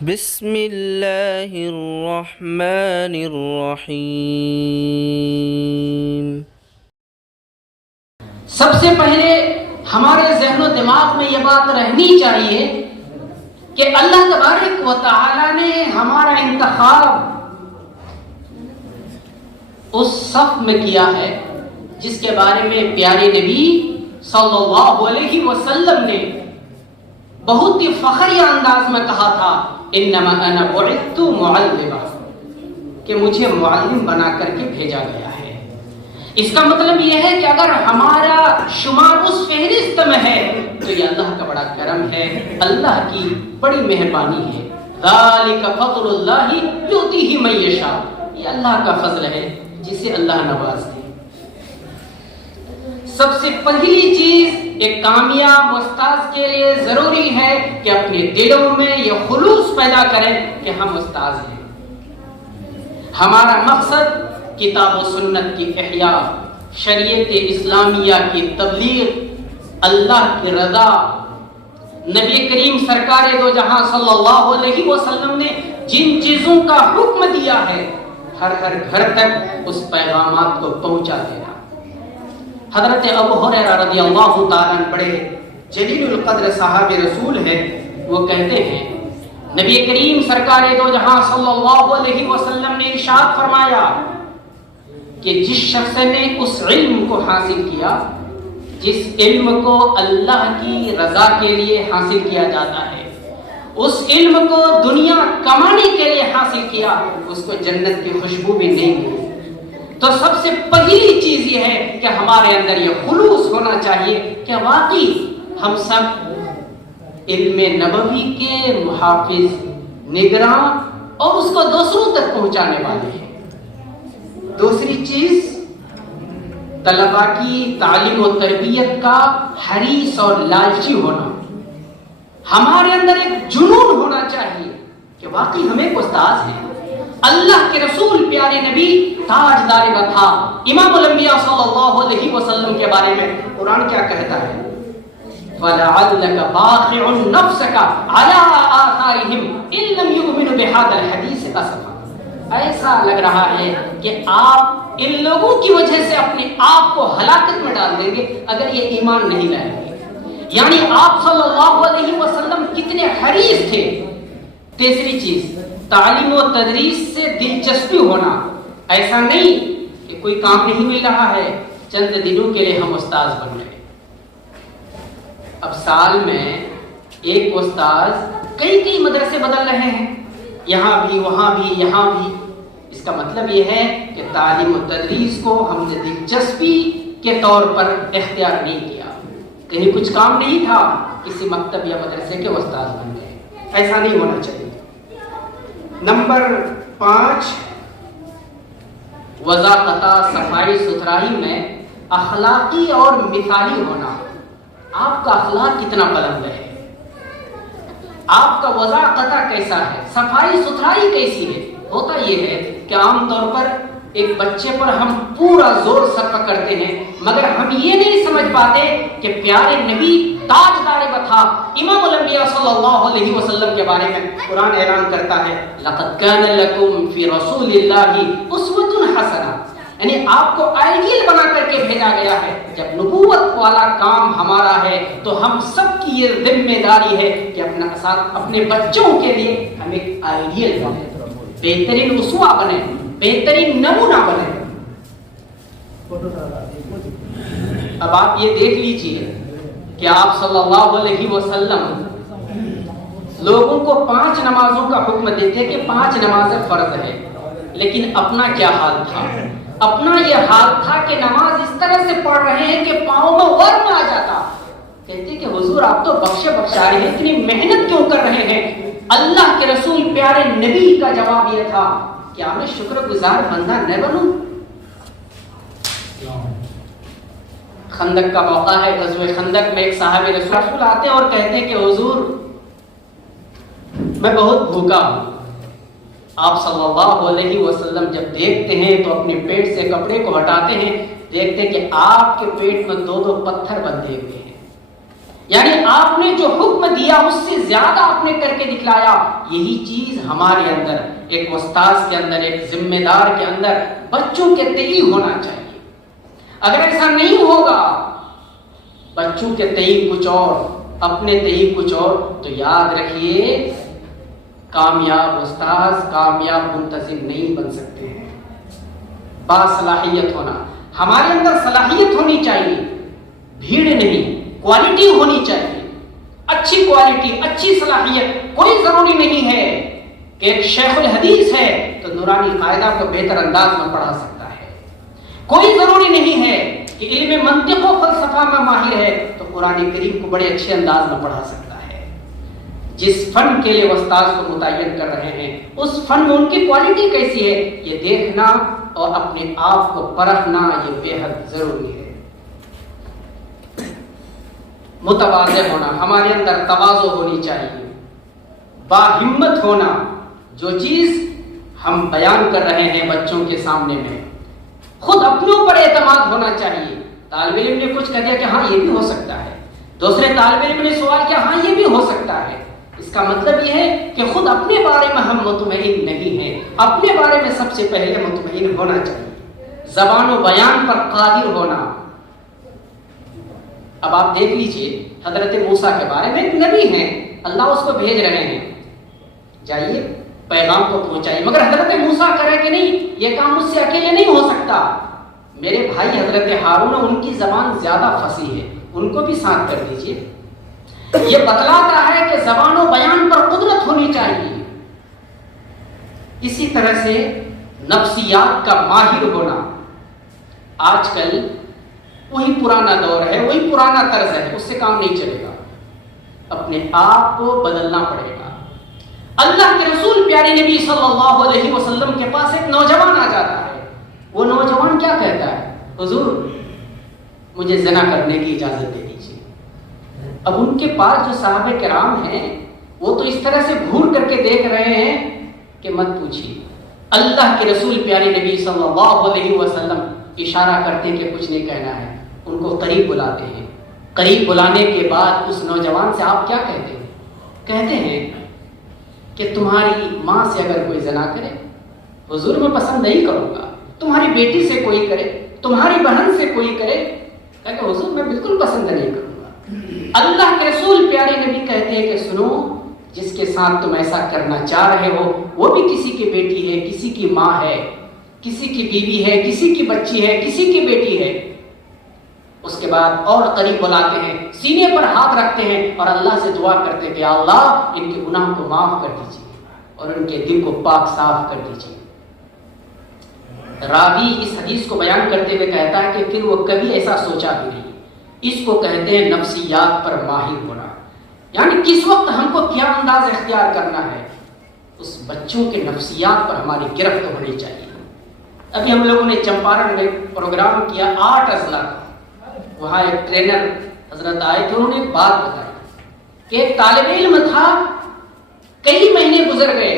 بسم اللہ الرحمن الرحیم۔ سب سے پہلے ہمارے ذہن و دماغ میں یہ بات رہنی چاہیے کہ اللہ تبارک و تعالی نے ہمارا انتخاب اس صف میں کیا ہے جس کے بارے میں پیارے نبی صلی اللہ علیہ وسلم نے بہت ہی فخریہ انداز میں کہا تھا، انما انا بعثت معلما، کہ مجھے معلم بنا کر کے بھیجا گیا ہے۔ اس کا مطلب یہ ہے کہ اگر ہمارا شمار اس فہرست میں ہے تو یہ اللہ کا بڑا کرم ہے، اللہ کی بڑی مہربانی ہے۔ ذالک فضل اللہ یؤتیہ من یشاء، یہ اللہ کا فضل ہے جسے اللہ نواز دے۔ سب سے پہلی چیز ایک کامیاب استاذ کے لیے ضروری ہے کہ اپنے دلوں میں یہ خلوص پیدا کریں کہ ہم استاذ ہیں، ہمارا مقصد کتاب و سنت کی احیاء، شریعت اسلامیہ کی تبلیغ، اللہ کی رضا، نبی کریم سرکار دو جہاں صلی اللہ علیہ وسلم نے جن چیزوں کا حکم دیا ہے ہر گھر تک اس پیغامات کو پہنچا دینا۔ حضرت ابو ہریرہ رضی اللہ تعالیٰ عنہ بڑے جلیل القدر صحابی رسول ہیں، وہ کہتے ہیں نبی کریم سرکار دو جہاں صلی اللہ علیہ وسلم نے ارشاد فرمایا کہ جس شخص نے اس علم کو حاصل کیا، جس علم کو اللہ کی رضا کے لیے حاصل کیا جاتا ہے، اس علم کو دنیا کمانے کے لیے حاصل کیا، اس کو جنت کی خوشبو بھی نہیں ملی۔ تو سب سے پہلی چیز یہ ہے کہ ہمارے اندر یہ خلوص ہونا چاہیے کہ واقعی ہم سب علم نبوی کے محافظ، نگراں اور اس کو دوسروں تک پہنچانے والے ہیں۔ دوسری چیز طلباء کی تعلیم و تربیت کا حریص اور لالچی ہونا۔ ہمارے اندر ایک جنون ہونا چاہیے کہ واقعی ہم ایک استاذ ہیں۔ اللہ کے رسول پیارے نبی تاجدار وطا امام الانبیاء صلی اللہ علیہ وسلم کے بارے میں قرآن کیا کہتا ہے؟ وَلَعَلَّكَ بَاخِعٌ نَفْسَكَ عَلَىٰ آثَارِهِمْ إِن لَّمْ يُؤْمِنُوا بِهَٰذَا الْحَدِيثِ أَسَفًا۔ ایسا لگ رہا ہے کہ آپ ان لوگوں کی وجہ سے اپنے آپ کو ہلاکت میں ڈال دیں گے اگر یہ ایمان نہیں لائیں گے۔ یعنی آپ صلی اللہ علیہ وسلم کتنے حریص تھے۔ تیسری چیز تعلیم و تدریس سے دلچسپی ہونا، ایسا نہیں کہ کوئی کام نہیں مل رہا ہے چند دنوں کے لیے ہم استاذ بن گئے۔ اب سال میں ایک استاذ کئی مدرسے بدل رہے ہیں، یہاں بھی وہاں بھی یہاں بھی۔ اس کا مطلب یہ ہے کہ تعلیم و تدریس کو ہم نے دلچسپی کے طور پر اختیار نہیں کیا، کہیں کچھ کام نہیں تھا کسی مکتب یا مدرسے کے استاذ بن گئے، ایسا نہیں ہونا چاہیے۔ نمبر 5 وضاقت، صفائی ستھرائی میں اخلاقی اور مثالی ہونا۔ آپ کا اخلاق کتنا بلند ہے، آپ کا وضاقت کیسا ہے، صفائی ستھرائی کیسی ہے۔ ہوتا یہ ہے کہ عام طور پر ایک بچے پر ہم پورا زور صرف کرتے ہیں مگر ہم یہ نہیں سمجھ پاتے کہ پیارے نبی تاجدار وطا امام الانبیاء صلی اللہ علیہ وسلم کے بارے میں قرآن اعلان کرتا ہے لَقَدْ كَانَ لَكُمْ فِي رَسُولِ اللَّهِ أُسْوَةٌ حَسَنَةٌ، یعنی آپ کو آئیڈیل بنا کر کے بھیجا گیا ہے۔ جب نبوت والا کام ہمارا ہے تو ہم سب کی یہ ذمہ داری ہے کہ اپنے بچوں کے لیے ہم ایک آئیڈیل بنیں، بہترین اسوہ بنیں، بہترین نمونہ بنیں۔ اب آپ یہ دیکھ لیجئے کہ آپ صلی اللہ علیہ وسلم لوگوں کو 5 نمازوں کا حکم دیتے کہ 5 نمازیں فرض ہے، لیکن اپنا کیا حال تھا؟ اپنا یہ حال تھا کہ نماز اس طرح سے پڑھ رہے ہیں کہ پاؤں میں ورم آ جاتا۔ کہتے کہ حضور آپ تو بخشے بخشائے ہیں، اتنی محنت کیوں کر رہے ہیں؟ اللہ کے رسول پیارے نبی کا جواب یہ تھا کیا میں شکر گزار بندہ نہ بنوں؟ خندق کا موقع ہے، غزوہ خندق میں ایک صحابی رسول آتے ہیں اور کہتے ہیں کہ حضور میں بہت بھوکا ہوں۔ آپ صلی اللہ علیہ وسلم جب دیکھتے ہیں تو اپنے پیٹ سے کپڑے کو ہٹاتے ہیں، دیکھتے ہیں کہ آپ کے پیٹ میں 2 پتھر بندھے ہوئے ہیں۔ یعنی آپ نے جو حکم دیا اس سے زیادہ آپ نے کر کے دکھلایا. یہی چیز ہمارے اندر، ایک استاذ کے اندر، ایک ذمہ دار کے اندر بچوں کے تئیں ہونا چاہیے. اگر ایسا نہیں ہوگا، بچوں کے تئیں کچھ اور، اپنے تئیں کچھ اور، تو یاد رکھیے کامیاب استاذ، کامیاب منتظم نہیں بن سکتے ہیں. باصلاحیت ہونا، ہمارے اندر صلاحیت ہونی چاہیے، بھیڑ نہیں، کوالٹی ہونی چاہیے، اچھی کوالٹی، اچھی صلاحیت. کوئی ضروری نہیں ہے کہ ایک شیخ الحدیث ہے تو نورانی قاعدہ کو بہتر انداز میں پڑھا سکتا ہے. کوئی ضروری نہیں ہے کہ علم منطق و فلسفہ میں ماہر ہے تو قرآن کریم کو بڑے اچھے انداز میں پڑھا سکتا ہے. جس فن کے لیے استاذ کو متعین کر رہے ہیں اس فن میں ان کی کوالٹی کیسی ہے یہ دیکھنا اور اپنے آپ کو پرکھنا یہ بے حد ضروری ہے. متواضع ہونا، ہمارے اندر تواضع ہونی چاہیے، باہمت ہونا. جو چیز ہم بیان کر رہے ہیں بچوں کے سامنے میں، خود اپنوں پر اعتماد ہونا چاہیے. طالب علم نے کچھ کہہ دیا کہ ہاں یہ بھی ہو سکتا ہے، دوسرے طالب علم نے سوال کیا، ہاں یہ بھی ہو سکتا ہے. اس کا مطلب یہ ہے کہ خود اپنے بارے میں ہم مطمئن نہیں ہیں. اپنے بارے میں سب سے پہلے مطمئن ہونا چاہیے، زبان و بیان پر قادر ہونا. اب آپ دیکھ لیجئے حضرت موسیٰ کے بارے میں، ایک نبی ہیں، اللہ اس کو بھیج رہے ہیں، جائیے پیغام کو پہنچائیے. مگر حضرت موسیٰ کرے کہ نہیں یہ کام مجھ سے اکیلے نہیں ہو سکتا، میرے بھائی حضرت ہارون، ان کی زبان زیادہ فصیح ہے، ان کو بھی ساتھ کر دیجئے. یہ بتلاتا ہے کہ زبان و بیان پر قدرت ہونی چاہیے. اسی طرح سے نفسیات کا ماہر ہونا. آج کل وہی پرانا دور ہے، وہی پرانا طرز ہے، اس سے کام نہیں چلے گا. اپنے آپ کو بدلنا پڑے گا. اللہ کے رسول پیارے نبی صلی اللہ علیہ وسلم کے پاس ایک نوجوان آ جاتا ہے. وہ نوجوان کیا کہتا ہے، حضور مجھے زنا کرنے کی اجازت دے دیجیے. اب ان کے پاس جو صحابہ کرام ہیں وہ تو اس طرح سے گھور کر کے دیکھ رہے ہیں کہ مت پوچھیے. اللہ کے رسول پیارے نبی صلی اللہ علیہ وسلم اشارہ کرتے کہ کچھ نہیں کہنا ہے. ان کو قریب بلاتے ہیں. قریب بلانے کے بعد اس نوجوان سے آپ کیا کہتے ہیں؟ کہتے ہیں کہ تمہاری ماں سے اگر کوئی زنا کرے حضور میں پسند نہیں کروں گا. تمہاری بیٹی سے کوئی کرے، تمہاری بہن سے کوئی کرے، کہ حضور میں بالکل پسند نہیں کروں گا. اللہ کے رسول پیارے نبی کہتے ہیں کہ سنو، جس کے ساتھ تم ایسا کرنا چاہ رہے ہو وہ بھی کسی کی بیٹی ہے، کسی کی ماں ہے، کسی کی بیوی ہے، کسی کی بچی ہے، کسی کی بیٹی ہے. اس کے بعد اور قریب بلاتے ہیں، سینے پر ہاتھ رکھتے ہیں اور اللہ سے دعا کرتے ہیں کہ اللہ ان کے گناہ کو معاف کر دیجیے اور ان کے دل کو پاک صاف کر دیجیے. راوی اس حدیث کو بیان کرتے ہوئے کہتا ہے کہ پھر وہ کبھی ایسا سوچا بھی نہیں. اس کو کہتے ہیں نفسیات پر ماہر ہونا. یعنی کس وقت ہم کو کیا انداز اختیار کرنا ہے، اس بچوں کے نفسیات پر ہماری گرفت ہونی چاہیے. ابھی ہم لوگوں نے چمپارن میں پروگرام کیا 8 اضلاع کا. وہاں ایک ٹرینر حضرت آئے تھے، انہوں نے ایک بات بتائی کہ ایک طالب علم تھا، کئی مہینے گزر گئے،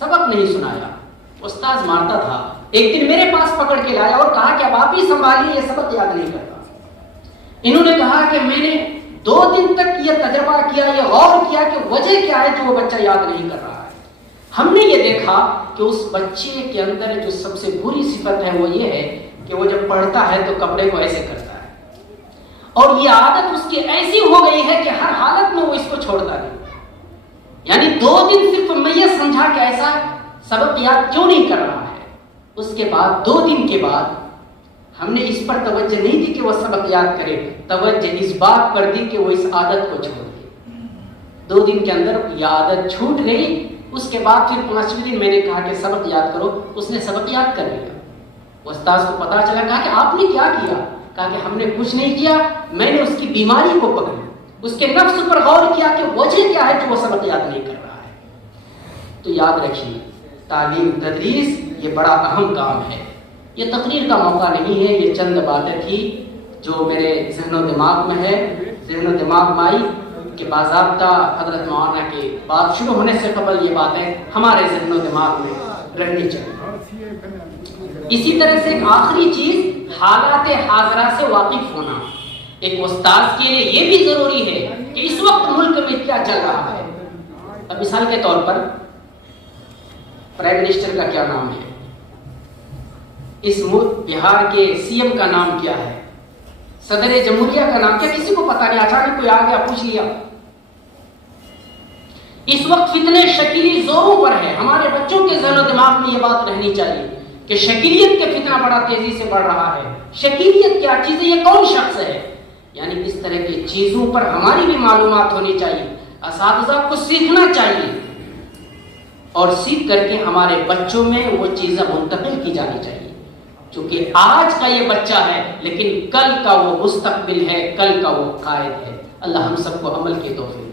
سبق نہیں سنایا، استاذ مارتا تھا. ایک دن میرے پاس پکڑ کے لایا اور کہا کہ اب آپ ہی سنبھالیے، یہ سبق یاد نہیں کرتا. انہوں نے کہا کہ میں نے 2 دن تک یہ تجربہ کیا، یہ غور کیا کہ وجہ کیا ہے جو وہ بچہ یاد نہیں کر رہا ہے. ہم نے یہ دیکھا کہ اس بچے کے اندر جو سب سے بری صفت ہے وہ یہ ہے کہ وہ جب پڑھتا ہے تو کپڑے کو ایسے کرتا ہے، اور یہ عادت اس کی ایسی ہو گئی ہے کہ ہر حالت میں وہ اس کو چھوڑتا نہیں. یعنی 2 دن صرف میں یہ سمجھا کہ ایسا سبق یاد کیوں نہیں کر رہا ہے. اس کے بعد 2 دن کے بعد ہم نے اس پر توجہ نہیں دی کہ وہ سبق یاد کرے، توجہ اس بات پر دی کہ وہ اس عادت کو چھوڑ دے. 2 دن کے اندر یہ عادت چھوٹ گئی. اس کے بعد پھر 5ویں دن میں نے کہا کہ سبق یاد کرو، اس نے سبق یاد کر لیا. استاذ کو پتا چلا، کہا کہ آپ نے کیا کیا؟ کہا کہ ہم نے کچھ نہیں کیا، میں نے اس کی بیماری کو پکڑا، اس کے نفس پر غور کیا کہ وجہ کیا ہے کہ وہ سبق یاد نہیں کر رہا ہے. تو یاد رکھیے تعلیم تدریس یہ بڑا اہم کام ہے. یہ تقریر کا موقع نہیں ہے، یہ چند باتیں تھی جو میرے ذہن و دماغ میں ہے. ذہن و دماغ میں آئی کہ باضابطہ حضرت مولانا کی بات شروع ہونے سے قبل یہ باتیں ہمارے ذہن و دماغ میں رہنی چاہیے. اسی طرح سے ایک آخری چیز حالات حاضرہ سے واقف ہونا. ایک استاذ کے لیے یہ بھی ضروری ہے کہ اس وقت ملک میں کیا چل رہا ہے. اب مثال کے طور پر پرائم منسٹر کا کیا نام ہے, اس بہار کے سی ایم کا نام کیا ہے, صدر جمہوریہ کا نام کیا, کسی کو پتا نہیں, اچانک کوئی آ گیا پوچھ لیا. اس وقت فتنے شکیلی زوروں پر ہے. ہمارے بچوں کے ذہن و دماغ میں یہ بات رہنی چاہیے کہ شکیلیت کے فتنہ بڑا تیزی سے بڑھ رہا ہے. شکیلیت کیا چیز ہے, یہ کون شخص ہے, یعنی اس طرح کی چیزوں پر ہماری بھی معلومات ہونی چاہیے. اساتذہ کو سیکھنا چاہیے اور سیکھ کر کے ہمارے بچوں میں وہ چیزیں منتقل کی جانی چاہیے. چونکہ آج کا یہ بچہ ہے لیکن کل کا وہ مستقبل ہے, کل کا وہ قائد ہے. اللہ ہم سب کو عمل کی توفیق